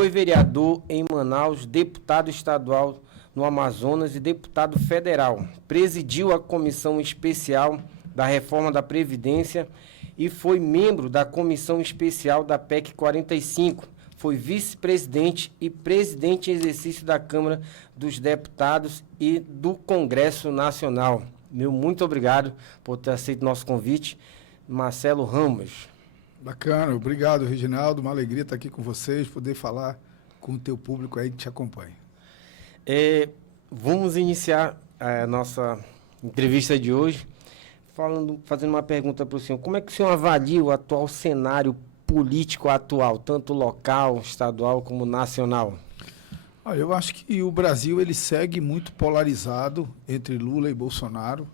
Foi vereador em Manaus, deputado estadual no Amazonas e deputado federal. Presidiu a Comissão Especial da Reforma da Previdência e foi membro da Comissão Especial da PEC 45. Foi vice-presidente e presidente em exercício da Câmara dos Deputados e do Congresso Nacional. Meu muito obrigado por ter aceito nosso convite, Marcelo Ramos. Bacana, obrigado, Reginaldo. Uma alegria estar aqui com vocês, poder falar com o teu público aí que te acompanha. Vamos iniciar a nossa entrevista de hoje fazendo uma pergunta para o senhor. Como é que o senhor avalia o atual cenário político atual, tanto local, estadual como nacional? Olha, eu acho que o Brasil ele segue muito polarizado entre Lula e Bolsonaro.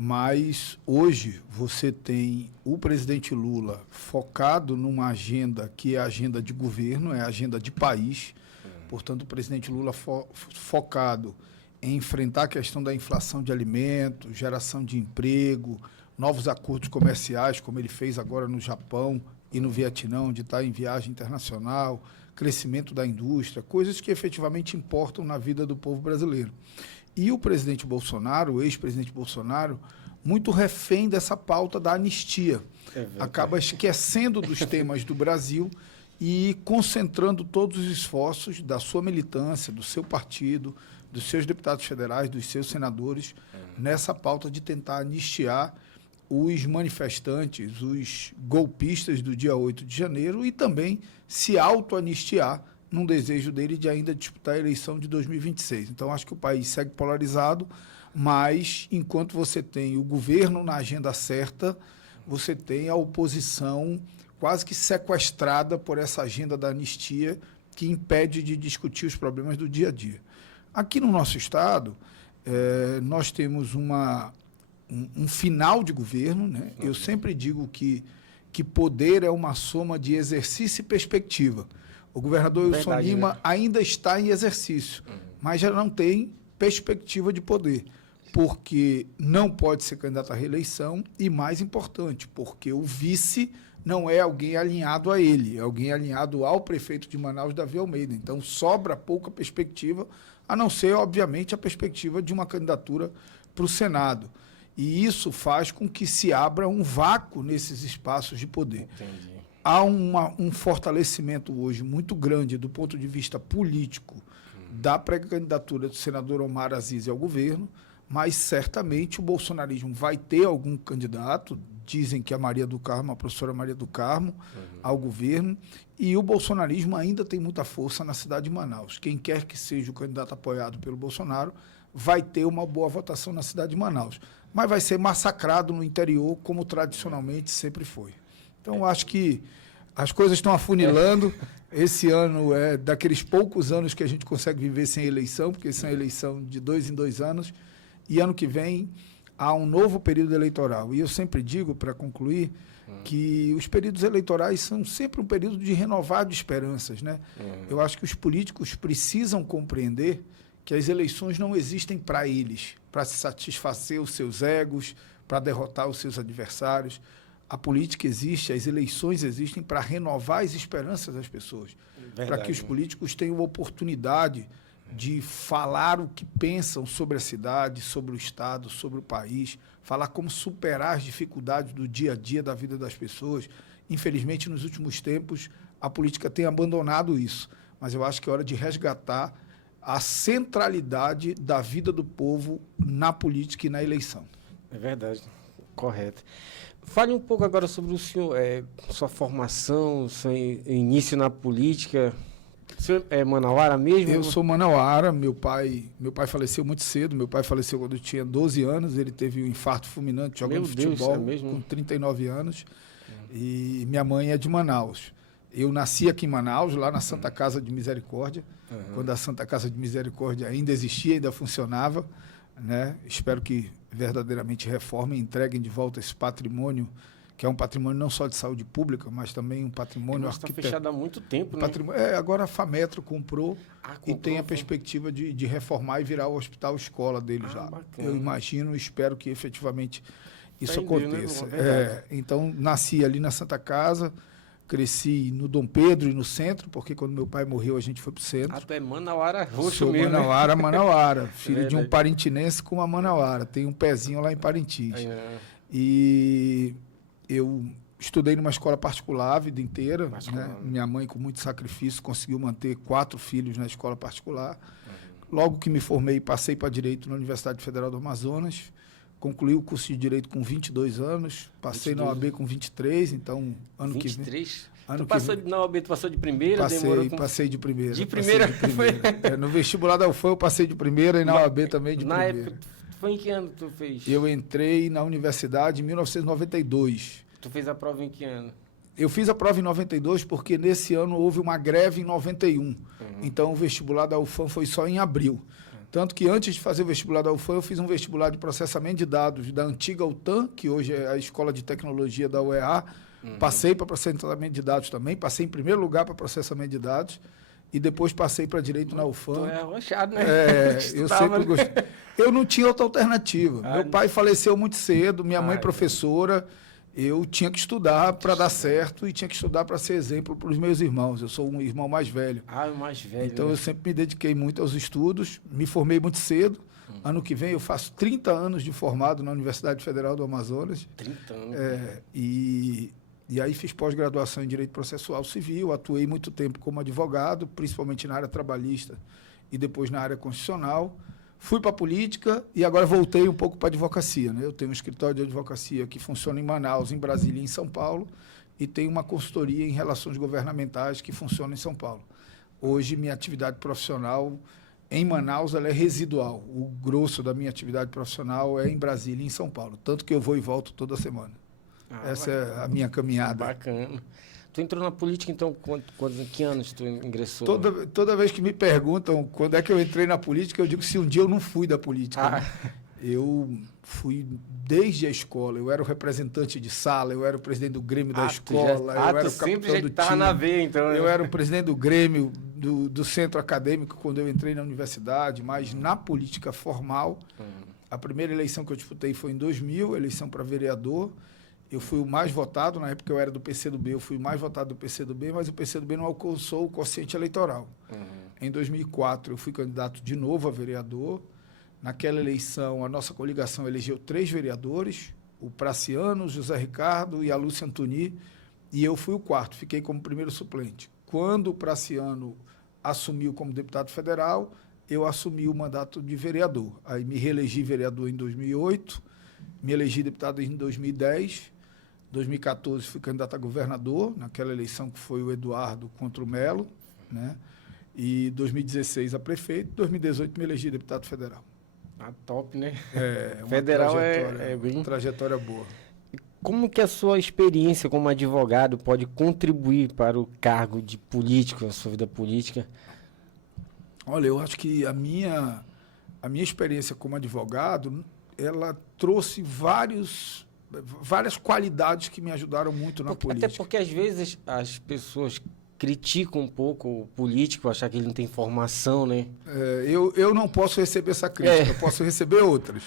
Mas hoje você tem o presidente Lula focado numa agenda que é a agenda de governo, é a agenda de país. Portanto, o presidente Lula focado em enfrentar a questão da inflação de alimentos, geração de emprego, novos acordos comerciais, como ele fez agora no Japão e no Vietnã, onde está em viagem internacional, crescimento da indústria, coisas que efetivamente importam na vida do povo brasileiro. E o presidente Bolsonaro, o ex-presidente Bolsonaro, muito refém dessa pauta da anistia. Acaba esquecendo dos temas do Brasil e concentrando todos os esforços da sua militância, do seu partido, dos seus deputados federais, dos seus senadores, nessa pauta de tentar anistiar os manifestantes, os golpistas do dia 8 de janeiro e também se auto-anistiar num desejo dele de ainda disputar a eleição de 2026. Então, acho que o país segue polarizado, mas enquanto você tem o governo na agenda certa, você tem a oposição quase que sequestrada por essa agenda da anistia que impede de discutir os problemas do dia a dia. Aqui no nosso estado, nós temos um final de governo, né? Eu sempre digo que poder é uma soma de exercício e perspectiva. O governador Wilson Lima ainda está em exercício, mas já não tem perspectiva de poder, porque não pode ser candidato à reeleição e, mais importante, porque o vice não é alguém alinhado a ele, é alguém alinhado ao prefeito de Manaus, Davi Almeida. Então, sobra pouca perspectiva, a não ser, obviamente, a perspectiva de uma candidatura para o Senado. E isso faz com que se abra um vácuo nesses espaços de poder. Entendi. Há um fortalecimento hoje muito grande do ponto de vista político da pré-candidatura do senador Omar Aziz ao governo, mas certamente o bolsonarismo vai ter algum candidato, dizem que a professora Maria do Carmo, ao governo, e o bolsonarismo ainda tem muita força na cidade de Manaus. Quem quer que seja o candidato apoiado pelo Bolsonaro vai ter uma boa votação na cidade de Manaus, mas vai ser massacrado no interior, como tradicionalmente sempre foi. Então, acho que as coisas estão afunilando. Esse ano é daqueles poucos anos que a gente consegue viver sem eleição, porque são eleição de 2 em 2 anos, e ano que vem há um novo período eleitoral. E eu sempre digo, para concluir, que os períodos eleitorais são sempre um período de renovar de esperanças, né? Eu acho que os políticos precisam compreender que as eleições não existem para eles, para satisfazer os seus egos, para derrotar os seus adversários. A política existe, as eleições existem para renovar as esperanças das pessoas, para que os políticos tenham oportunidade de falar o que pensam sobre a cidade, sobre o Estado, sobre o país, falar como superar as dificuldades do dia a dia da vida das pessoas. Infelizmente, nos últimos tempos, a política tem abandonado isso, mas eu acho que é hora de resgatar a centralidade da vida do povo na política e na eleição. É verdade, correto. Fale um pouco agora sobre o senhor, sua formação, seu início na política. O senhor é manauara mesmo? Eu sou manauara, meu pai faleceu muito cedo, meu pai faleceu quando eu tinha 12 anos, ele teve um infarto fulminante jogando futebol com 39 anos, e minha mãe é de Manaus. Eu nasci aqui em Manaus, lá na Santa Casa de Misericórdia, quando a Santa Casa de Misericórdia ainda existia, ainda funcionava, né? Espero que verdadeiramente reformem e entreguem de volta esse patrimônio, que é um patrimônio não só de saúde pública, mas também um patrimônio arquitetônico. Está fechado há muito tempo, né? Agora a FAMetro comprou e tem a perspectiva de reformar e virar o hospital-escola deles lá. Bacana. Eu imagino e espero que efetivamente isso aconteça. Né? Então, nasci ali na Santa Casa, Cresci no Dom Pedro e no centro, porque quando meu pai morreu a gente foi para o centro. Ah, tu é Manauara roxo Sou mesmo, Manauara, né? Manauara, filho de um Verdade. parintinense com uma Manauara. Tem um pezinho lá em Parintins. É, E eu estudei numa escola particular a vida inteira. Particular, Né? né? Minha mãe, com muito sacrifício, conseguiu manter 4 filhos na escola particular. Logo que me formei, passei para Direito na Universidade Federal do Amazonas. Concluí o curso de Direito com 22 anos. Passei 22. na OAB com 23, então ano que vem... 23? Ano Tu que passou vem- na OAB, tu passou de primeira, demorou com... Passei de primeira. De passei primeira? de primeira. No vestibular da UFAM eu passei de primeira e na OAB também de Na primeira. época, foi em que ano tu fez? Eu entrei na universidade em 1992. Tu fez a prova em que ano? Eu fiz a prova em 92 porque nesse ano houve uma greve em 91. Então o vestibular da UFAM foi só em abril. Tanto que antes de fazer o vestibular da UFAM, eu fiz um vestibular de processamento de dados da antiga UTAN, que hoje é a Escola de Tecnologia da UEA. Passei para processamento de dados também, passei em primeiro lugar para processamento de dados e depois passei para Direito na Tu UFAM. é arrochado, né? Eu Estudava, sempre né? gostei. Eu não tinha outra alternativa. Ah, Meu pai faleceu muito cedo, minha mãe Ah, professora. Eu tinha que estudar para dar certo e tinha que estudar para ser exemplo para os meus irmãos. Eu sou um irmão mais velho. Ah, o mais velho, Então né? eu sempre me dediquei muito aos estudos, me formei muito cedo. Ano que vem eu faço 30 anos de formado na Universidade Federal do Amazonas. 30 anos. E aí fiz pós-graduação em Direito Processual Civil, atuei muito tempo como advogado, principalmente na área trabalhista e depois na área constitucional. Fui para a política e agora voltei um pouco para a advocacia. Né? Eu tenho um escritório de advocacia que funciona em Manaus, em Brasília e em São Paulo, e tenho uma consultoria em relações governamentais que funciona em São Paulo. Hoje, minha atividade profissional em Manaus ela é residual. O grosso da minha atividade profissional é em Brasília e em São Paulo, tanto que eu vou e volto toda semana. Essa é a minha caminhada. Bacana. Tu entrou na política, então, que anos tu ingressou? Toda vez que me perguntam quando é que eu entrei na política, eu digo se um dia eu não fui da política. Né? Eu fui desde a escola, eu era o representante de sala, eu era o presidente do Grêmio da escola, eu era o capitão do tava time. na veia, então. Eu era o presidente do Grêmio, do centro acadêmico, quando eu entrei na universidade, mas na política formal, a primeira eleição que eu disputei foi em 2000, eleição para vereador. Eu fui o mais votado, na época eu era do PCdoB, eu fui o mais votado do PCdoB, mas o PCdoB não alcançou o quociente eleitoral. Em 2004, eu fui candidato de novo a vereador. Naquela eleição, a nossa coligação elegeu 3 vereadores, o Praciano, o José Ricardo e a Lúcia Antoni, e eu fui o 4º, fiquei como primeiro suplente. Quando o Praciano assumiu como deputado federal, eu assumi o mandato de vereador. Aí me reelegi vereador em 2008, me elegi deputado em 2010, 2014 fui candidato a governador, naquela eleição que foi o Eduardo contra o Melo, né? E 2016 a prefeito, 2018 me elegi deputado federal. Ah, top, né? Uma Federal trajetória, é bem... trajetória boa. Como que a sua experiência como advogado pode contribuir para o cargo de político, a sua vida política? Olha, eu acho que a minha experiência como advogado, ela trouxe várias qualidades que me ajudaram muito na política. Até porque, às vezes, as pessoas criticam um pouco o político, achar que ele não tem formação, né? Eu não posso receber essa crítica, eu posso receber outras.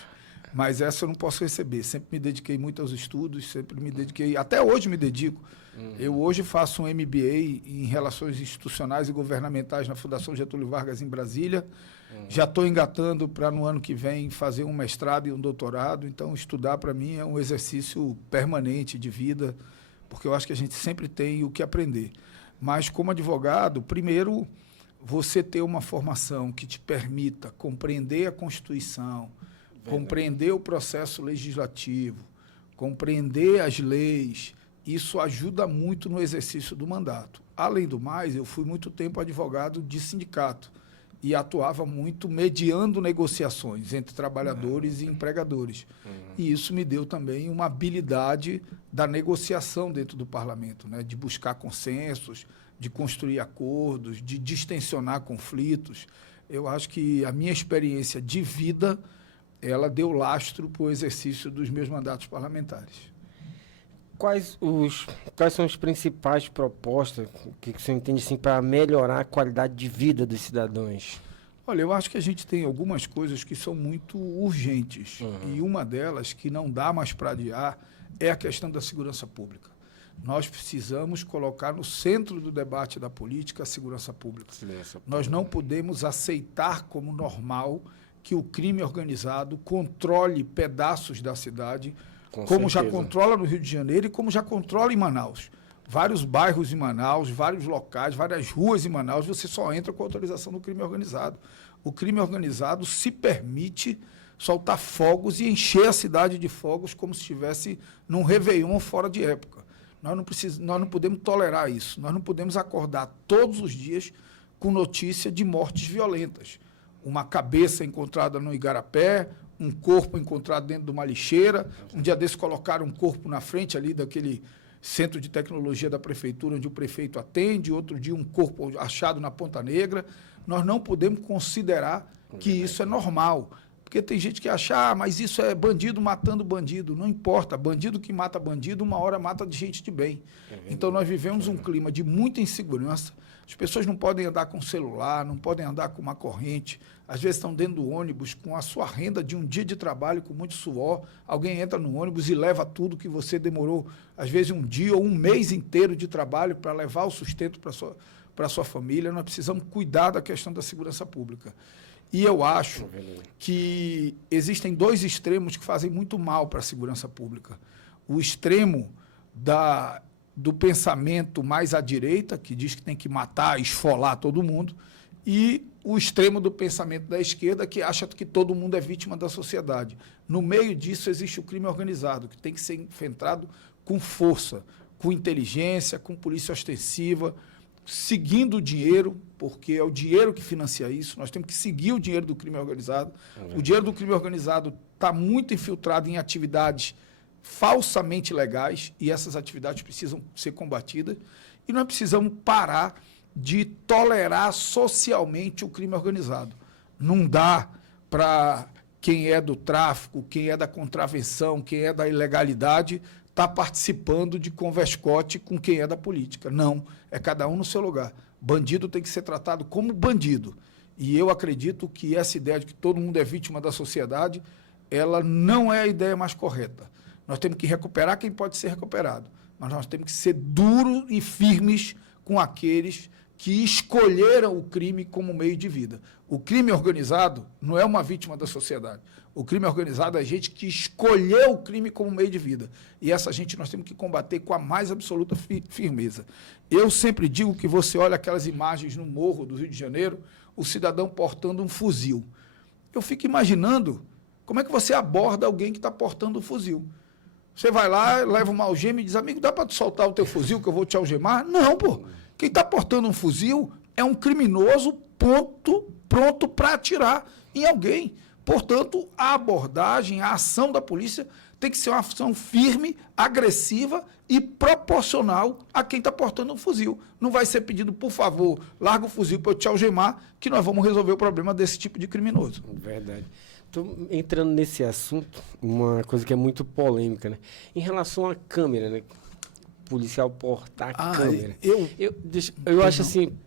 Mas essa eu não posso receber. Sempre me dediquei muito aos estudos, sempre me dediquei, até hoje me dedico. Eu hoje faço um MBA em Relações Institucionais e Governamentais na Fundação Getúlio Vargas, em Brasília. Já estou engatando para, no ano que vem, fazer um mestrado e um doutorado. Então, estudar, para mim, é um exercício permanente de vida, porque eu acho que a gente sempre tem o que aprender. Mas, como advogado, primeiro, você ter uma formação que te permita compreender a Constituição, compreender o processo legislativo, compreender as leis, isso ajuda muito no exercício do mandato. Além do mais, eu fui muito tempo advogado de sindicato e atuava muito mediando negociações entre trabalhadores e empregadores. E isso me deu também uma habilidade da negociação dentro do parlamento, né? De buscar consensos, de construir acordos, de distensionar conflitos. Eu acho que a minha experiência de vida, ela deu lastro para o exercício dos meus mandatos parlamentares. Quais são as principais propostas que você entende assim, para melhorar a qualidade de vida dos cidadãos? Olha, eu acho que a gente tem algumas coisas que são muito urgentes. E uma delas, que não dá mais para adiar, é a questão da segurança pública. Nós precisamos colocar no centro do debate da política a segurança pública. Nós não podemos aceitar como normal que o crime organizado controle pedaços da cidade, como já controla no Rio de Janeiro e como já controla em Manaus. Vários bairros em Manaus, vários locais, várias ruas em Manaus, você só entra com autorização do crime organizado. O crime organizado se permite soltar fogos e encher a cidade de fogos como se estivesse num Réveillon fora de época. Nós não podemos tolerar isso. Nós não podemos acordar todos os dias com notícia de mortes violentas. Uma cabeça encontrada no Igarapé, um corpo encontrado dentro de uma lixeira. Um dia desses colocaram um corpo na frente ali daquele centro de tecnologia da prefeitura, onde o prefeito atende. Outro dia um corpo achado na Ponta Negra. Nós não podemos considerar que isso é normal. Porque tem gente que acha, mas isso é bandido matando bandido. Não importa, bandido que mata bandido, uma hora mata de gente de bem. Então, nós vivemos um clima de muita insegurança. As pessoas não podem andar com celular, não podem andar com uma corrente. Às vezes estão dentro do ônibus com a sua renda de um dia de trabalho, com muito suor. Alguém entra no ônibus e leva tudo que você demorou, às vezes, um dia ou um mês inteiro de trabalho para levar o sustento para a sua família. Nós precisamos cuidar da questão da segurança pública. E eu acho que existem dois extremos que fazem muito mal para a segurança pública. O extremo do pensamento mais à direita, que diz que tem que matar, esfolar todo mundo, e o extremo do pensamento da esquerda, que acha que todo mundo é vítima da sociedade. No meio disso existe o crime organizado, que tem que ser enfrentado com força, com inteligência, com polícia ostensiva, seguindo o dinheiro, porque é o dinheiro que financia isso. Nós temos que seguir o dinheiro do crime organizado. O dinheiro do crime organizado está muito infiltrado em atividades falsamente legais, e essas atividades precisam ser combatidas, e nós precisamos parar de tolerar socialmente o crime organizado. Não dá para quem é do tráfico, quem é da contravenção, quem é da ilegalidade, está participando de converscote com quem é da política. Não, é cada um no seu lugar. Bandido tem que ser tratado como bandido. E eu acredito que essa ideia de que todo mundo é vítima da sociedade, ela não é a ideia mais correta. Nós temos que recuperar quem pode ser recuperado, mas nós temos que ser duros e firmes com aqueles que escolheram o crime como meio de vida. O crime organizado não é uma vítima da sociedade. O crime organizado é gente que escolheu o crime como meio de vida. E essa gente nós temos que combater com a mais absoluta firmeza. Eu sempre digo que você olha aquelas imagens no morro do Rio de Janeiro, o cidadão portando um fuzil. Eu fico imaginando como é que você aborda alguém que está portando um fuzil. Você vai lá, leva uma algema e diz, amigo, dá para tu soltar o teu fuzil que eu vou te algemar? Não, pô. Quem está portando um fuzil é um criminoso pronto para atirar em alguém. Portanto, a abordagem, a ação da polícia tem que ser uma ação firme, agressiva e proporcional a quem está portando um fuzil. Não vai ser pedido, por favor, larga o fuzil para eu te algemar, que nós vamos resolver o problema desse tipo de criminoso. Verdade. Estou entrando nesse assunto, uma coisa que é muito polêmica, né? Em relação à câmera, né? Policial portar a câmera. Eu acho assim,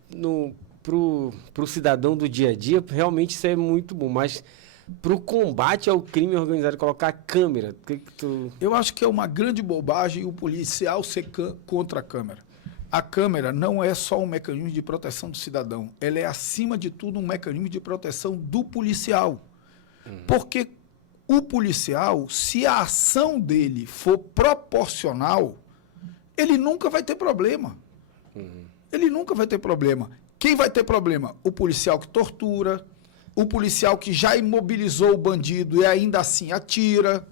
pro cidadão do dia a dia, realmente isso é muito bom, mas para o combate ao crime organizado, colocar a câmera, Eu acho que é uma grande bobagem o policial ser contra a câmera. A câmera não é só um mecanismo de proteção do cidadão, ela é, acima de tudo, um mecanismo de proteção do policial. Porque o policial, se a ação dele for proporcional, ele nunca vai ter problema. Ele nunca vai ter problema. Quem vai ter problema? O policial que tortura, o policial que já imobilizou o bandido e ainda assim atira.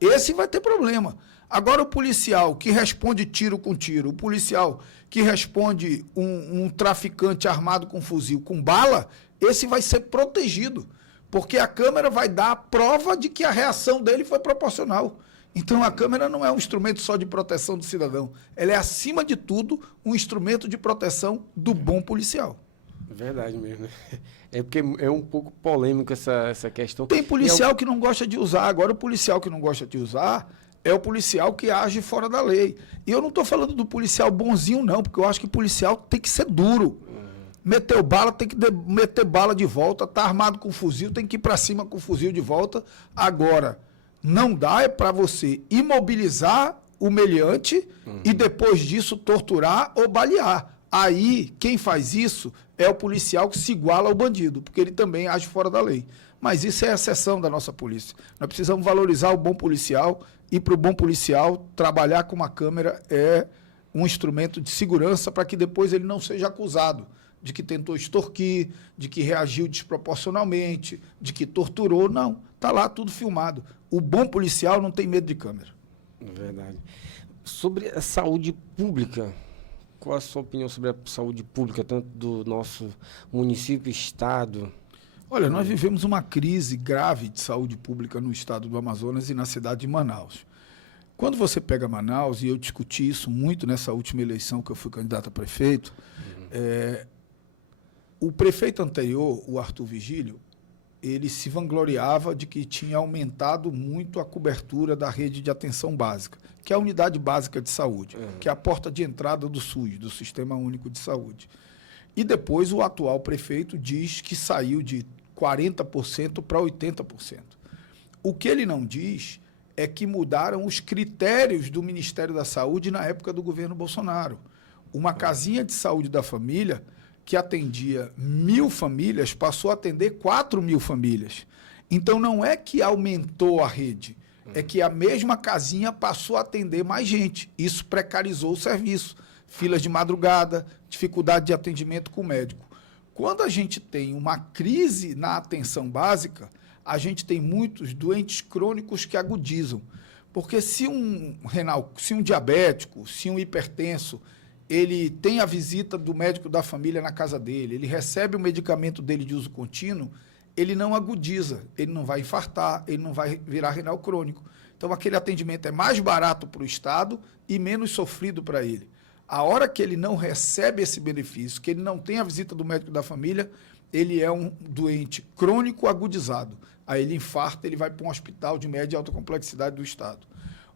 Esse vai ter problema. Agora, o policial que responde tiro com tiro, o policial que responde um traficante armado com fuzil, com bala, esse vai ser protegido. Porque a câmera vai dar a prova de que a reação dele foi proporcional. Então, a câmera não é um instrumento só de proteção do cidadão. Ela é, acima de tudo, um instrumento de proteção do bom policial. Verdade mesmo. É porque é um pouco polêmico essa questão. Tem policial que não gosta de usar. Agora, o policial que não gosta de usar é o policial que age fora da lei. E eu não estou falando do policial bonzinho, não, porque eu acho que policial tem que ser duro. Meteu bala, tem que meter bala de volta. Está armado com fuzil, tem que ir para cima com o fuzil de volta. Agora, não dá é para você imobilizar humilhante e depois disso torturar ou balear. Aí, quem faz isso é o policial que se iguala ao bandido, porque ele também age fora da lei. Mas isso é a exceção da nossa polícia. Nós precisamos valorizar o bom policial e, para o bom policial, trabalhar com uma câmera é um instrumento de segurança para que depois ele não seja acusado de que tentou extorquir, de que reagiu desproporcionalmente, de que torturou. Não, está lá tudo filmado. O bom policial não tem medo de câmera. Verdade. Sobre a saúde pública, qual a sua opinião sobre a saúde pública, tanto do nosso município, estado? Olha, nós vivemos uma crise grave de saúde pública no estado do Amazonas e na cidade de Manaus. Quando você pega Manaus, e eu discuti isso muito nessa última eleição que eu fui candidato a prefeito, o prefeito anterior, o Arthur Vigílio, ele se vangloriava de que tinha aumentado muito a cobertura da rede de atenção básica, que é a unidade básica de saúde, que é a porta de entrada do SUS, do Sistema Único de Saúde. E depois o atual prefeito diz que saiu de 40% para 80%. O que ele não diz é que mudaram os critérios do Ministério da Saúde na época do governo Bolsonaro. Uma casinha de saúde da família que atendia 1.000 famílias, passou a atender 4.000 famílias. Então, não é que aumentou a rede, é que a mesma casinha passou a atender mais gente. Isso precarizou o serviço. Filas de madrugada, dificuldade de atendimento com o médico. Quando a gente tem uma crise na atenção básica, a gente tem muitos doentes crônicos que agudizam. Porque se um diabético, se um hipertenso, ele tem a visita do médico da família na casa dele, ele recebe o medicamento dele de uso contínuo, ele não agudiza, ele não vai infartar, ele não vai virar renal crônico. Então, aquele atendimento é mais barato para o Estado e menos sofrido para ele. A hora que ele não recebe esse benefício, que ele não tem a visita do médico da família, ele é um doente crônico agudizado. Aí ele infarta, ele vai para um hospital de média e alta complexidade do Estado.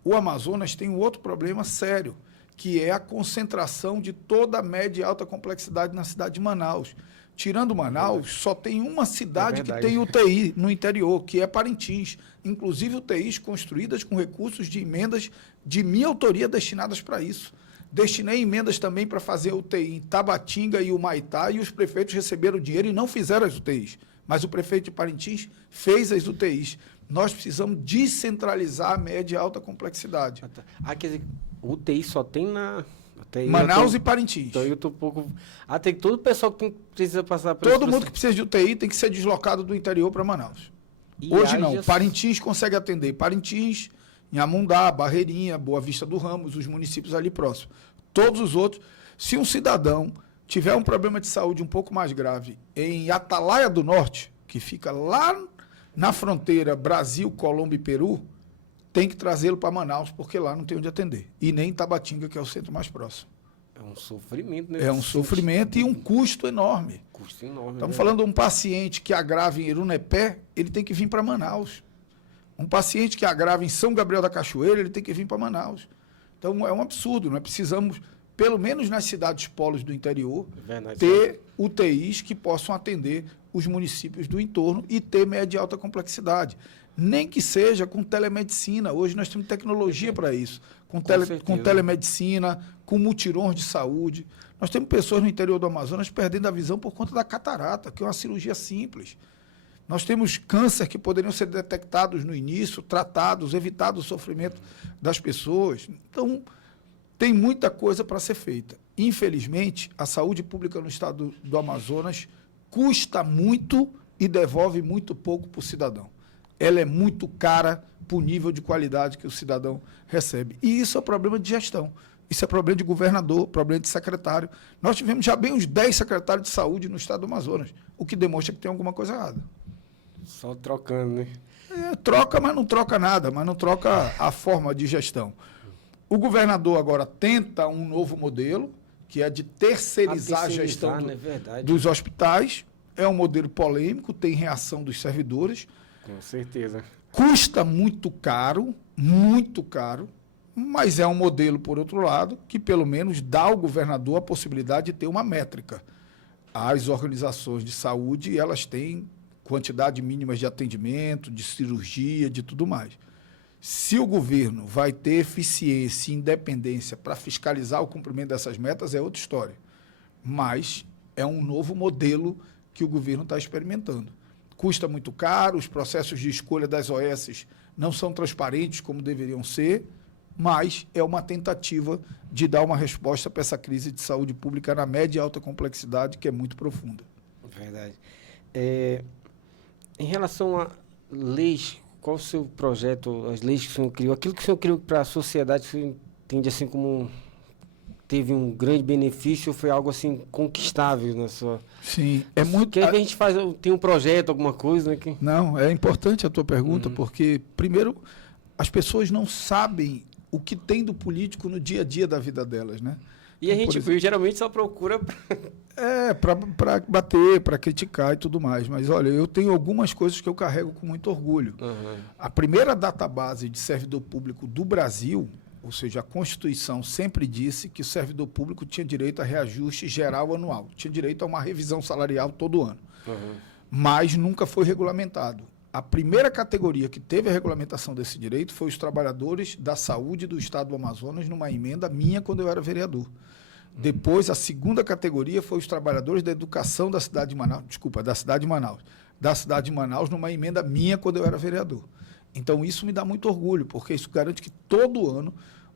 O Amazonas tem um outro problema sério, que é a concentração de toda a média e alta complexidade na cidade de Manaus. Tirando Manaus, só tem uma cidade que tem UTI no interior, que é Parintins. Inclusive UTIs construídas com recursos de emendas de minha autoria destinadas para isso. Destinei emendas também para fazer UTI em Tabatinga e Humaitá, e os prefeitos receberam dinheiro e não fizeram as UTIs. Mas o prefeito de Parintins fez as UTIs. Nós precisamos descentralizar a média e alta complexidade. Quer dizer, UTI só tem na... Manaus e Parintins. Então eu tô um pouco... tem todo o pessoal que precisa passar por Todo mundo que precisa de UTI tem que ser deslocado do interior para Manaus. Hoje não. Parintins consegue atender. Parintins, Inhamundá, Barreirinha, Boa Vista do Ramos, os municípios ali próximos. Todos os outros, se um cidadão tiver um problema de saúde um pouco mais grave em Atalaia do Norte, que fica lá na fronteira Brasil, Colômbia e Peru, tem que trazê-lo para Manaus, porque lá não tem onde atender. E nem em Tabatinga, que é o centro mais próximo. É um sofrimento, né? É um sofrimento e um custo enorme. Custo enorme. Estamos falando de um paciente que agrava em Irunepé, ele tem que vir para Manaus. Um paciente que agrava em São Gabriel da Cachoeira, ele tem que vir para Manaus. Então, é um absurdo. Nós precisamos, pelo menos nas cidades polos do interior, ter UTIs que possam atender os municípios do entorno e ter média e alta complexidade. Nem que seja com telemedicina. Hoje nós temos tecnologia para isso. Com telemedicina, com mutirões de saúde. Nós temos pessoas no interior do Amazonas perdendo a visão por conta da catarata, que é uma cirurgia simples. Nós temos câncer que poderiam ser detectados no início, tratados, evitado o sofrimento das pessoas. Então, tem muita coisa para ser feita. Infelizmente, a saúde pública no estado do Amazonas custa muito e devolve muito pouco para o cidadão. Ela é muito cara para o nível de qualidade que o cidadão recebe. E isso é problema de gestão. Isso é problema de governador, problema de secretário. Nós tivemos já bem uns 10 secretários de saúde no estado do Amazonas, o que demonstra que tem alguma coisa errada. Só trocando, né? Troca, mas não troca nada, mas não troca a forma de gestão. O governador agora tenta um novo modelo, que é de terceirizar a gestão dos hospitais. É um modelo polêmico, tem reação dos servidores. Com certeza. Custa muito caro, mas é um modelo, por outro lado, que pelo menos dá ao governador a possibilidade de ter uma métrica. As organizações de saúde, elas têm quantidade mínima de atendimento, de cirurgia, de tudo mais. Se o governo vai ter eficiência e independência para fiscalizar o cumprimento dessas metas, é outra história. Mas é um novo modelo que o governo está experimentando. Custa muito caro, os processos de escolha das OS não são transparentes como deveriam ser, mas é uma tentativa de dar uma resposta para essa crise de saúde pública na média e alta complexidade, que é muito profunda. Verdade. Em relação a leis, qual o seu projeto, as leis que o senhor criou, aquilo que o senhor criou para a sociedade, o senhor entende assim como teve um grande benefício, foi algo assim conquistável na sua... Sim, é muito... Que a gente faz, tem um projeto, alguma coisa, né? Que... Não, é importante a tua pergunta, porque, primeiro, as pessoas não sabem o que tem do político no dia a dia da vida delas, né? E a gente geralmente só procura... para bater, para criticar e tudo mais. Mas, olha, eu tenho algumas coisas que eu carrego com muito orgulho. A primeira database de servidor público do Brasil, ou seja, a Constituição sempre disse que o servidor público tinha direito a reajuste geral anual, tinha direito a uma revisão salarial todo ano, mas nunca foi regulamentado. A primeira categoria que teve a regulamentação desse direito foi os trabalhadores da saúde do estado do Amazonas, numa emenda minha quando eu era vereador. Depois, a segunda categoria foi os trabalhadores da educação da cidade de Manaus, da cidade de Manaus, numa emenda minha quando eu era vereador. Então, isso me dá muito orgulho, porque isso garante que todo ano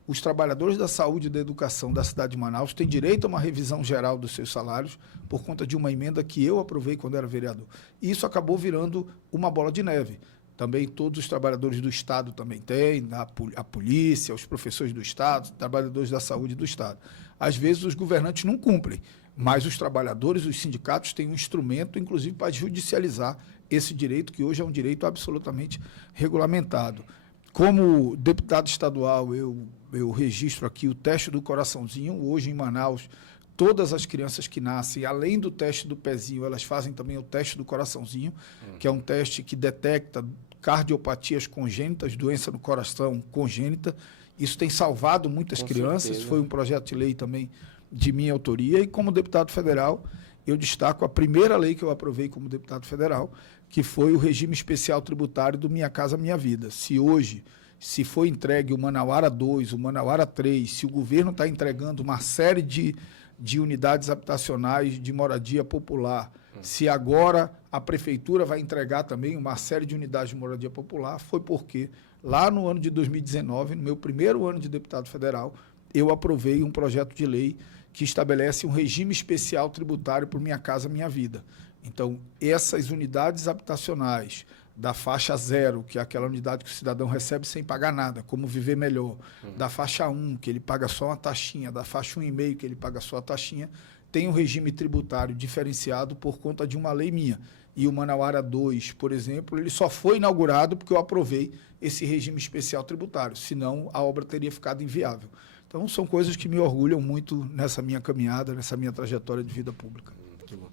os trabalhadores da saúde e da educação da cidade de Manaus têm direito a uma revisão geral dos seus salários por conta de uma emenda que eu aprovei quando era vereador. E isso acabou virando uma bola de neve. Também todos os trabalhadores do Estado também têm, a polícia, os professores do Estado, trabalhadores da saúde do Estado. Às vezes os governantes não cumprem, mas os trabalhadores, os sindicatos têm um instrumento, inclusive, para judicializar esse direito, que hoje é um direito absolutamente regulamentado. Como deputado estadual, eu registro aqui o teste do coraçãozinho. Hoje, em Manaus, todas as crianças que nascem, além do teste do pezinho, elas fazem também o teste do coraçãozinho, que é um teste que detecta cardiopatias congênitas, doença no coração congênita. Isso tem salvado muitas crianças. Certeza. Foi um projeto de lei também de minha autoria. E, como deputado federal, eu destaco a primeira lei que eu aprovei como deputado federal, que foi o regime especial tributário do Minha Casa Minha Vida. Se foi entregue o Manauara 2, o Manauara 3, se o governo está entregando uma série de unidades habitacionais de moradia popular, se agora a prefeitura vai entregar também uma série de unidades de moradia popular, foi porque lá no ano de 2019, no meu primeiro ano de deputado federal, eu aprovei um projeto de lei que estabelece um regime especial tributário por Minha Casa Minha Vida. Então, essas unidades habitacionais da faixa 0, que é aquela unidade que o cidadão recebe sem pagar nada, como Viver Melhor, da faixa 1, que ele paga só uma taxinha, da faixa 1,5, que ele paga só a taxinha, tem um regime tributário diferenciado por conta de uma lei minha. E o Manauara 2, por exemplo, ele só foi inaugurado porque eu aprovei esse regime especial tributário, senão a obra teria ficado inviável. Então, são coisas que me orgulham muito nessa minha caminhada, nessa minha trajetória de vida pública. Que bom.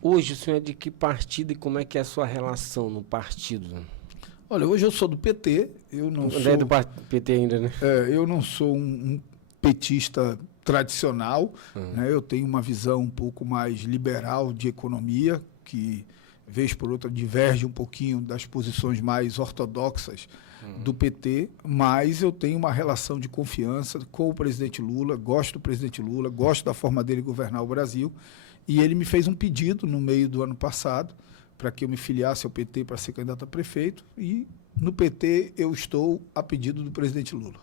Hoje, o senhor é de que partido e como é que é a sua relação no partido? Olha, hoje eu sou do PT, eu não sou... É do PT ainda, né? Eu não sou um petista tradicional, né? Eu tenho uma visão um pouco mais liberal de economia, que, vez por outra, diverge um pouquinho das posições mais ortodoxas do PT, mas eu tenho uma relação de confiança com o presidente Lula, gosto do presidente Lula, gosto da forma dele governar o Brasil, e ele me fez um pedido no meio do ano passado para que eu me filiasse ao PT para ser candidato a prefeito, e no PT eu estou a pedido do presidente Lula.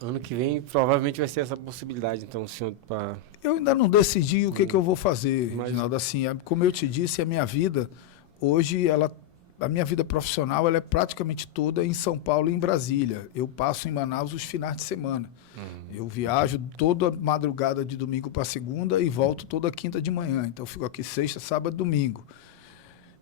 Ano que vem provavelmente vai ser essa possibilidade, então, senhor... Eu ainda não decidi o que eu vou fazer, Reginaldo. Assim, como eu te disse, a minha vida, hoje, a minha vida profissional ela é praticamente toda em São Paulo e em Brasília. Eu passo em Manaus os finais de semana. Eu viajo toda madrugada de domingo para segunda e volto toda quinta de manhã. Então, eu fico aqui sexta, sábado, domingo.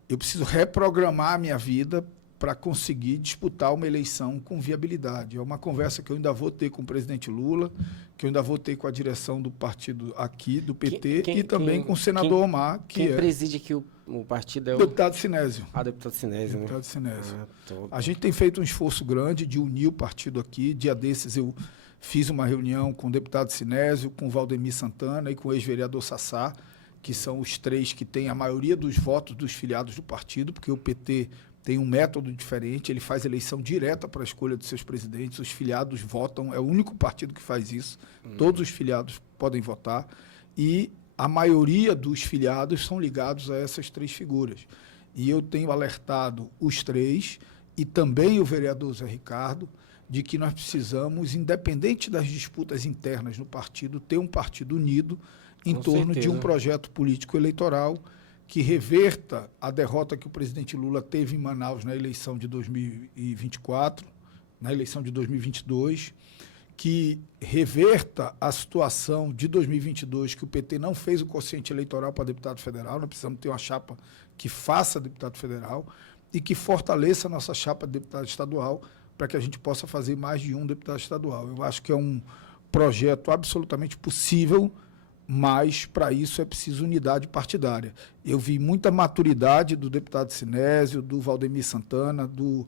Eu preciso reprogramar a minha vida para conseguir disputar uma eleição com viabilidade. É uma conversa que eu ainda vou ter com o presidente Lula, que eu ainda vou ter com a direção do partido aqui, do PT, e também com o senador Omar, que quem preside aqui o partido é o... Deputado Sinésio. Deputado Sinésio, né? Deputado Sinésio. A gente tem feito um esforço grande de unir o partido aqui. Dia desses eu fiz uma reunião com o deputado Sinésio, com o Valdemir Santana e com o ex-vereador Sassá, que são os três que têm a maioria dos votos dos filiados do partido, porque o PT tem um método diferente, ele faz eleição direta para a escolha de seus presidentes, os filiados votam, é o único partido que faz isso, todos os filiados podem votar, e a maioria dos filiados são ligados a essas três figuras. E eu tenho alertado os três, e também o vereador Zé Ricardo, de que nós precisamos, independente das disputas internas no partido, ter um partido unido em torno de um projeto político eleitoral que reverta a derrota que o presidente Lula teve em Manaus na eleição de 2024, na eleição de 2022, que reverta a situação de 2022, que o PT não fez o quociente eleitoral para deputado federal, nós precisamos ter uma chapa que faça deputado federal e que fortaleça a nossa chapa de deputado estadual para que a gente possa fazer mais de um deputado estadual. Eu acho que é um projeto absolutamente possível, mas para isso é preciso unidade partidária. Eu vi muita maturidade do deputado Sinésio, do Valdemir Santana, do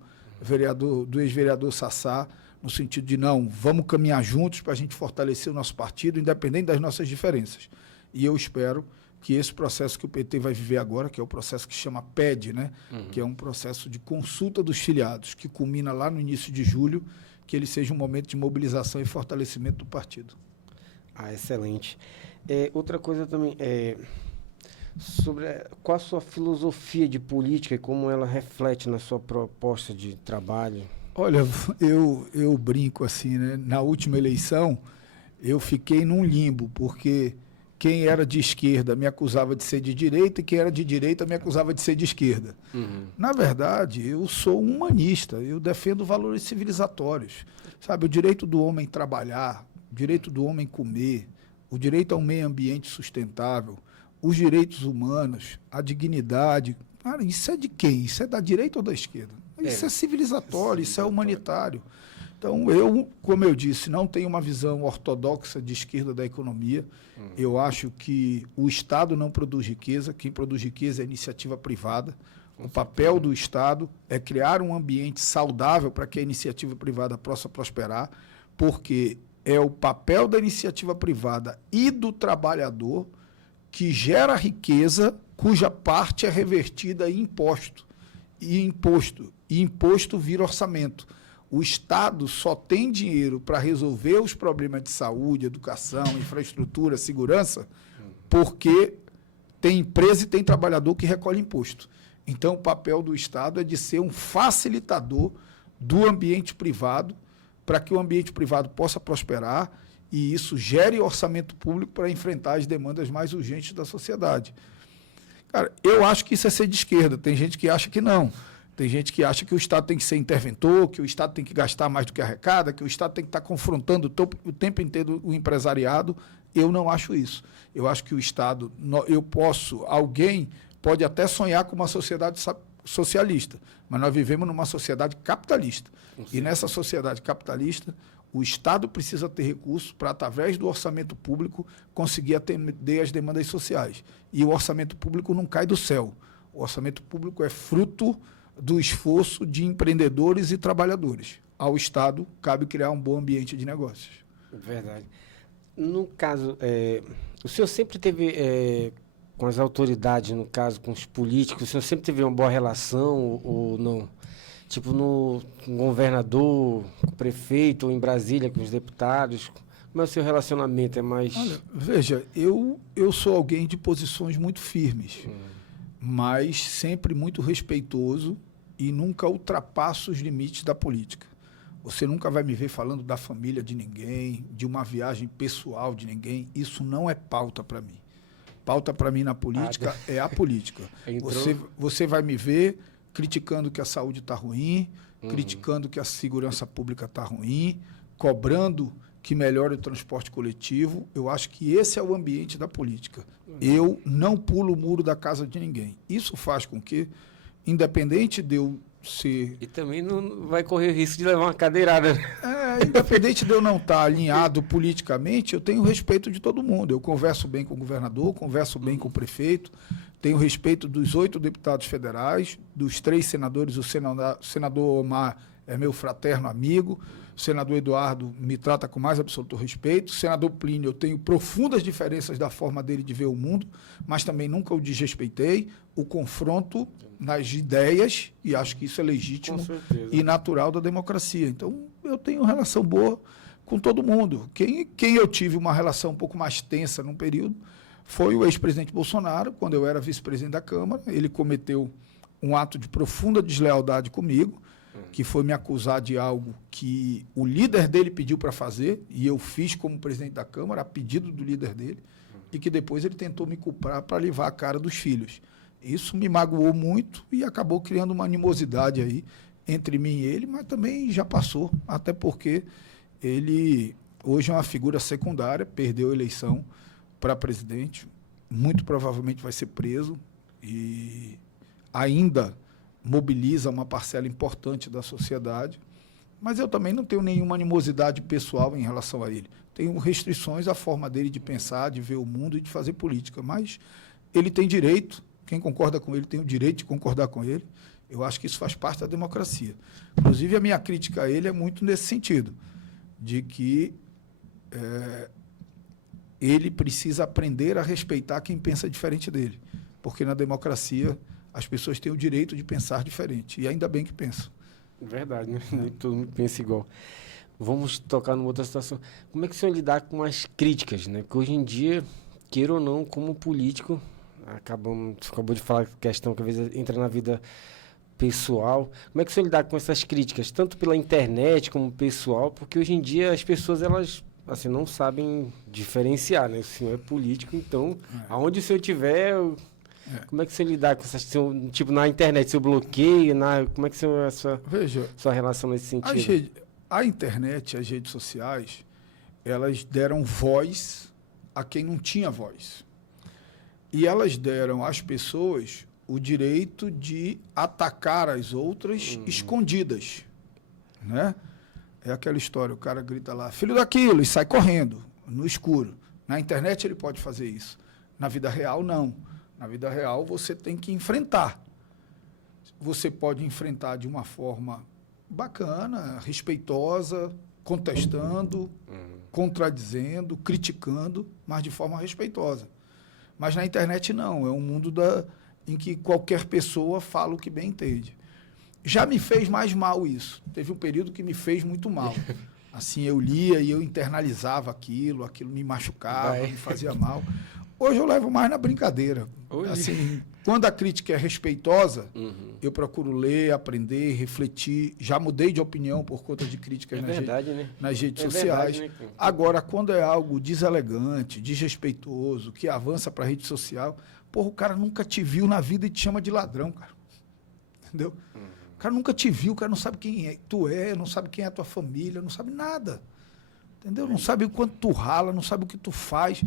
ex-vereador Sassá, no sentido de não, vamos caminhar juntos para a gente fortalecer o nosso partido, independente das nossas diferenças. E eu espero que esse processo que o PT vai viver agora, que é o processo que chama PED, né? Que é um processo de consulta dos filiados, que culmina lá no início de julho, que ele seja um momento de mobilização e fortalecimento do partido. Excelente. Outra coisa também, sobre qual a sua filosofia de política e como ela reflete na sua proposta de trabalho? Olha, eu brinco assim, né? Na última eleição, eu fiquei num limbo, porque quem era de esquerda me acusava de ser de direita e quem era de direita me acusava de ser de esquerda. Na verdade, eu sou um humanista, eu defendo valores civilizatórios. Sabe, o direito do homem trabalhar, o direito do homem comer, o direito ao meio ambiente sustentável, os direitos humanos, a dignidade. Cara, isso é de quem? Isso é da direita ou da esquerda? Isso é civilizatório, isso é humanitário. Então, como eu disse, não tenho uma visão ortodoxa de esquerda da economia. Eu acho que o Estado não produz riqueza, quem produz riqueza é a iniciativa privada. O papel do Estado é criar um ambiente saudável para que a iniciativa privada possa prosperar, porque é o papel da iniciativa privada e do trabalhador que gera riqueza, cuja parte é revertida em imposto. E imposto vira orçamento. O Estado só tem dinheiro para resolver os problemas de saúde, educação, infraestrutura, segurança, porque tem empresa e tem trabalhador que recolhe imposto. Então, o papel do Estado é de ser um facilitador do ambiente privado, para que o ambiente privado possa prosperar e isso gere orçamento público para enfrentar as demandas mais urgentes da sociedade. Cara, eu acho que isso é ser de esquerda. Tem gente que acha que não. Tem gente que acha que o Estado tem que ser interventor, que o Estado tem que gastar mais do que arrecada, que o Estado tem que estar confrontando o tempo inteiro o empresariado. Eu não acho isso. Eu acho que o Estado, alguém pode até sonhar com uma sociedade socialista, mas nós vivemos numa sociedade capitalista. E nessa sociedade capitalista, o Estado precisa ter recursos para, através do orçamento público, conseguir atender as demandas sociais. E o orçamento público não cai do céu. O orçamento público é fruto do esforço de empreendedores e trabalhadores. Ao Estado, cabe criar um bom ambiente de negócios. Verdade. No caso, o senhor sempre teve, com as autoridades, no caso, com os políticos, o senhor sempre teve uma boa relação ou não? Tipo, com o governador, com o prefeito, ou em Brasília, com os deputados? Como é o seu relacionamento? É mais... Olha, veja, eu sou alguém de posições muito firmes, mas sempre muito respeitoso e nunca ultrapasso os limites da política. Você nunca vai me ver falando da família de ninguém, de uma viagem pessoal de ninguém. Isso não é pauta para mim. Pauta para mim na política é a política. Você vai me ver criticando que a saúde está ruim, criticando que a segurança pública está ruim, cobrando que melhore o transporte coletivo. Eu acho que esse é o ambiente da política. Eu não pulo o muro da casa de ninguém. Isso faz com que, independente de eu ser... E também não vai correr o risco de levar uma cadeirada. Independente de eu não estar alinhado politicamente, eu tenho respeito de todo mundo. Eu converso bem com o governador, converso bem com o prefeito, tenho respeito dos 8 deputados federais, dos 3 senadores. O senador Omar é meu fraterno amigo. O senador Eduardo me trata com mais absoluto respeito. O senador Plínio, eu tenho profundas diferenças da forma dele de ver o mundo, mas também nunca o desrespeitei. O confronto nas ideias, e acho que isso é legítimo e natural da democracia. Então, eu tenho relação boa com todo mundo. Quem eu tive uma relação um pouco mais tensa num período foi o ex-presidente Bolsonaro, quando eu era vice-presidente da Câmara. Ele cometeu um ato de profunda deslealdade comigo, que foi me acusar de algo que o líder dele pediu para fazer, e eu fiz como presidente da Câmara, a pedido do líder dele, e que depois ele tentou me culpar para livrar a cara dos filhos. Isso me magoou muito e acabou criando uma animosidade aí entre mim e ele, mas também já passou, até porque ele hoje é uma figura secundária, perdeu a eleição para presidente, muito provavelmente vai ser preso e ainda mobiliza uma parcela importante da sociedade, mas eu também não tenho nenhuma animosidade pessoal em relação a ele. Tenho restrições à forma dele de pensar, de ver o mundo e de fazer política, mas ele tem direito, quem concorda com ele tem o direito de concordar com ele. Eu acho que isso faz parte da democracia. Inclusive, a minha crítica a ele é muito nesse sentido, de que ele precisa aprender a respeitar quem pensa diferente dele, porque na democracia as pessoas têm o direito de pensar diferente, e ainda bem que pensam. Verdade, né? Nem todo mundo pensa igual. Vamos tocar numa outra situação. Como é que o senhor lidar com as críticas, né? Porque hoje em dia, queira ou não, como político, acabou de falar questão que às vezes entra na vida pessoal. Como é que o senhor lidar com essas críticas, tanto pela internet como pessoal? Porque hoje em dia as pessoas, elas assim, não sabem diferenciar, né? O senhor é político, então, aonde o senhor estiver... Como é que você lidar com essas, tipo, na internet, seu bloqueio, como é que é a sua relação nesse sentido? A internet, as redes sociais, elas deram voz a quem não tinha voz. E elas deram às pessoas o direito de atacar as outras escondidas, né? É aquela história, o cara grita lá, filho daquilo, e sai correndo, no escuro. Na internet ele pode fazer isso. Na vida real, não. Na vida real, você tem que enfrentar. Você pode enfrentar de uma forma bacana, respeitosa, contestando, contradizendo, criticando, mas de forma respeitosa. Mas na internet, não. É um mundo em que qualquer pessoa fala o que bem entende. Já me fez mais mal isso. Teve um período que me fez muito mal. Assim, eu lia e eu internalizava aquilo me machucava, me fazia mal. Hoje eu levo mais na brincadeira. Assim, quando a crítica é respeitosa, eu procuro ler, aprender, refletir. Já mudei de opinião por conta de críticas nas redes sociais. Verdade, né? Agora, quando é algo deselegante, desrespeitoso, que avança para a rede social, porra, o cara nunca te viu na vida e te chama de ladrão, cara. Entendeu? O cara nunca te viu, o cara não sabe quem tu é, não sabe quem é a tua família, não sabe nada. Entendeu? Não sabe o quanto tu rala, não sabe o que tu faz.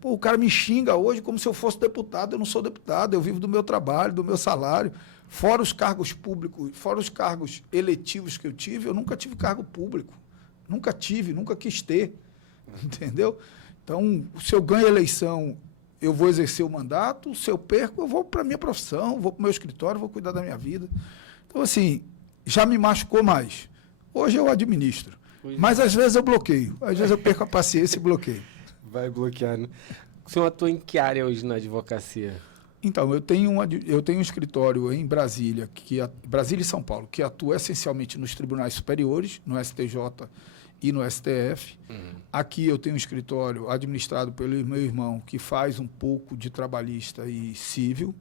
Pô, o cara me xinga hoje como se eu fosse deputado. Eu não sou deputado, eu vivo do meu trabalho, do meu salário. Fora os cargos públicos, fora os cargos eletivos que eu tive, eu nunca tive cargo público. Nunca tive, nunca quis ter. Entendeu? Então, se eu ganho a eleição, eu vou exercer o mandato. Se eu perco, eu vou para a minha profissão, vou para o meu escritório, vou cuidar da minha vida. Então, assim, já me machucou mais. Hoje eu administro. Mas, às vezes, eu bloqueio. Às vezes, eu perco a paciência e bloqueio. Vai bloquear, né? O senhor atua em que área hoje na advocacia? Então, eu tenho um escritório em Brasília, Brasília e São Paulo, que atua essencialmente nos tribunais superiores, no STJ e no STF. Aqui eu tenho um escritório administrado pelo meu irmão, que faz um pouco de trabalhista e civil.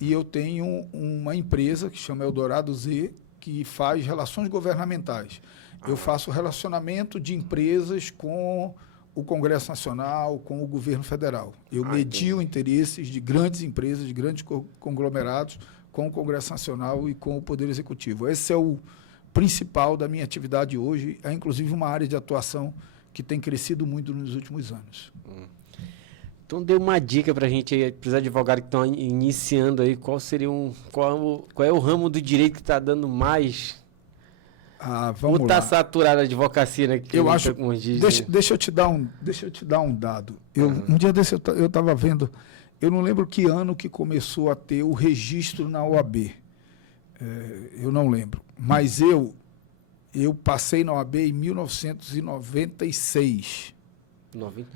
E eu tenho uma empresa que chama Eldorado Z, que faz relações governamentais. Eu faço relacionamento de empresas com o Congresso Nacional, com o governo federal. Eu medio interesses de grandes empresas, de grandes conglomerados, com o Congresso Nacional e com o Poder Executivo. Esse é o principal da minha atividade hoje, é inclusive uma área de atuação que tem crescido muito nos últimos anos. Então, dê uma dica para a gente, para os advogados que estão iniciando aí, qual é o ramo do direito que está dando mais... vamos lá. Está saturada a advocacia, né? Eu acho. Deixa eu te dar um dado. Um dia desse eu estava vendo, eu não lembro que ano que começou a ter o registro na OAB. Eu não lembro. Mas eu Eu passei na OAB em 1996. 90,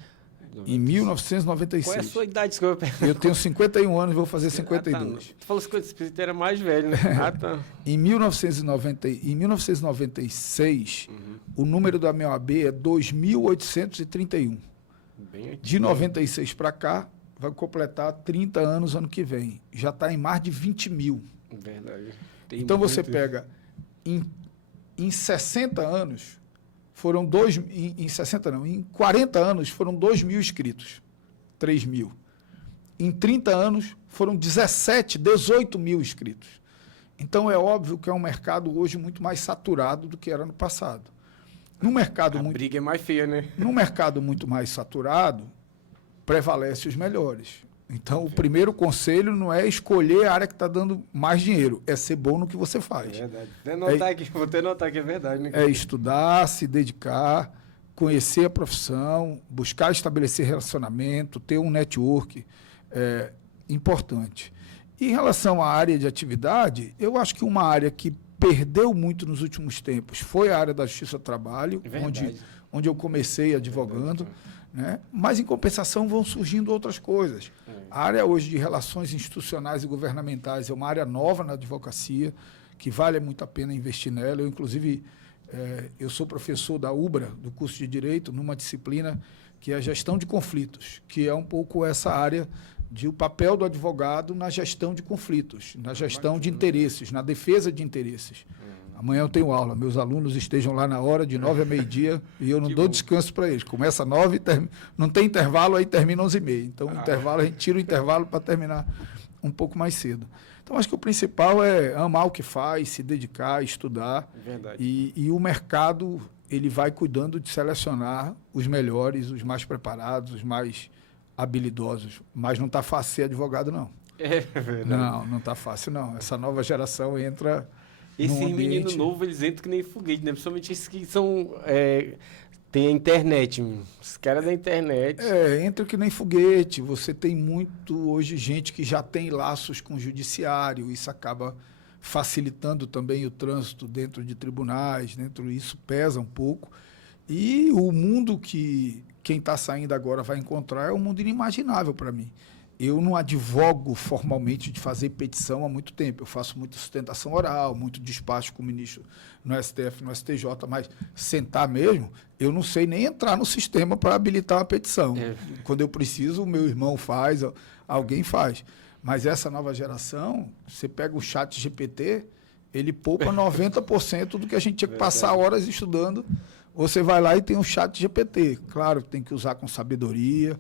Em 1996. Qual é a sua idade, desculpa? Eu tenho 51 anos e vou fazer 52. Tu falou 50, você era mais velho, né? Ah, tá. Em 1996, o número da minha OAB é 2.831. Bem antigo. De 96 para cá, vai completar 30 anos ano que vem. Já está em mais de 20 mil. Verdade. Então você pega, em 60 anos, foram em 40 anos foram 2 mil inscritos, 3 mil. Em 30 anos foram 18 mil inscritos. Então é óbvio que é um mercado hoje muito mais saturado do que era no passado. Num mercado briga é mais feia, né? Num mercado muito mais saturado, prevalece os melhores. Então, o primeiro conselho não é escolher a área que está dando mais dinheiro, é ser bom no que você faz. É verdade. Vou até notar que é verdade, né? É estudar, se dedicar, conhecer a profissão, buscar estabelecer relacionamento, ter um network importante. Em relação à área de atividade, eu acho que uma área que perdeu muito nos últimos tempos foi a área da Justiça do Trabalho, onde eu comecei advogando. Né? Mas, em compensação, vão surgindo outras coisas. A área hoje de relações institucionais e governamentais é uma área nova na advocacia, que vale muito a pena investir nela. Eu, inclusive, eu sou professor da UBRA, do curso de Direito, numa disciplina que é a gestão de conflitos, que é um pouco essa área de o papel do advogado na gestão de conflitos, na gestão de interesses, na defesa de interesses. Amanhã eu tenho aula, meus alunos estejam lá na hora, de 9 a meio-dia, e eu não dou descanso para eles. Começa 9, não tem intervalo, aí termina 11h30. Então, intervalo, a gente tira o intervalo para terminar um pouco mais cedo. Então, acho que o principal é amar o que faz, se dedicar, estudar. Verdade. E o mercado, ele vai cuidando de selecionar os melhores, os mais preparados, os mais habilidosos. Mas não está fácil ser advogado, não. É verdade. Não está fácil, não. Essa nova geração entra... Esses meninos novos, eles entram que nem foguete, né? Principalmente esses que são... tem a internet, os caras da internet. Entra que nem foguete. Você tem muito, hoje, gente que já tem laços com o judiciário. Isso acaba facilitando também o trânsito dentro de tribunais. Isso pesa um pouco. E o mundo que quem está saindo agora vai encontrar é um mundo inimaginável para mim. Eu não advogo formalmente de fazer petição há muito tempo. Eu faço muita sustentação oral, muito despacho com o ministro no STF, no STJ, mas sentar mesmo, eu não sei nem entrar no sistema para habilitar uma petição. Quando eu preciso, o meu irmão faz, alguém faz. Mas essa nova geração, você pega o chat GPT, ele poupa 90% do que a gente tinha que passar horas estudando. Você vai lá e tem um chat GPT. Claro, tem que usar com sabedoria,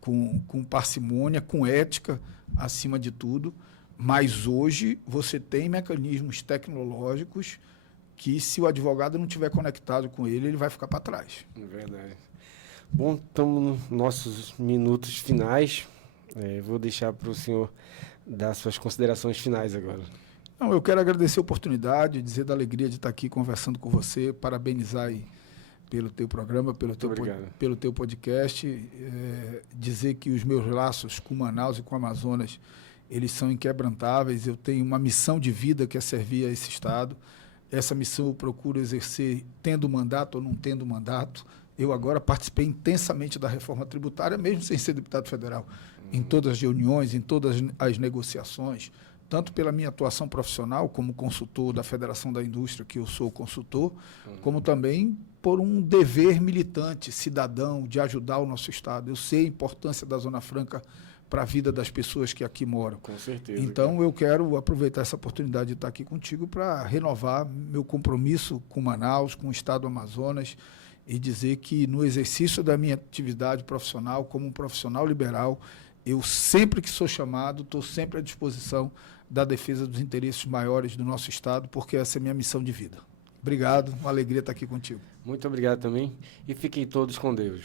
com parcimônia, com ética, acima de tudo. Mas hoje você tem mecanismos tecnológicos que, se o advogado não estiver conectado com ele, ele vai ficar para trás. Verdade. Bom, estamos nos nossos minutos finais. Vou deixar para o senhor dar suas considerações finais agora. Não, eu quero agradecer a oportunidade, dizer da alegria de estar aqui conversando com você, parabenizar aí pelo teu programa, pelo teu podcast, dizer que os meus laços com Manaus e com Amazonas, eles são inquebrantáveis. Eu tenho uma missão de vida que é servir a esse Estado. Essa missão eu procuro exercer tendo mandato ou não tendo mandato. Eu agora participei intensamente da reforma tributária, mesmo sem ser deputado federal, em todas as reuniões, em todas as negociações, tanto pela minha atuação profissional como consultor da Federação da Indústria, que eu sou consultor, como também por um dever militante, cidadão, de ajudar o nosso Estado. Eu sei a importância da Zona Franca para a vida das pessoas que aqui moram. Com certeza. Então, eu quero aproveitar essa oportunidade de estar aqui contigo para renovar meu compromisso com Manaus, com o Estado do Amazonas, e dizer que, no exercício da minha atividade profissional, como um profissional liberal, eu sempre que sou chamado, estou sempre à disposição da defesa dos interesses maiores do nosso Estado, porque essa é a minha missão de vida. Obrigado, uma alegria estar aqui contigo. Muito obrigado também, e fiquem todos com Deus.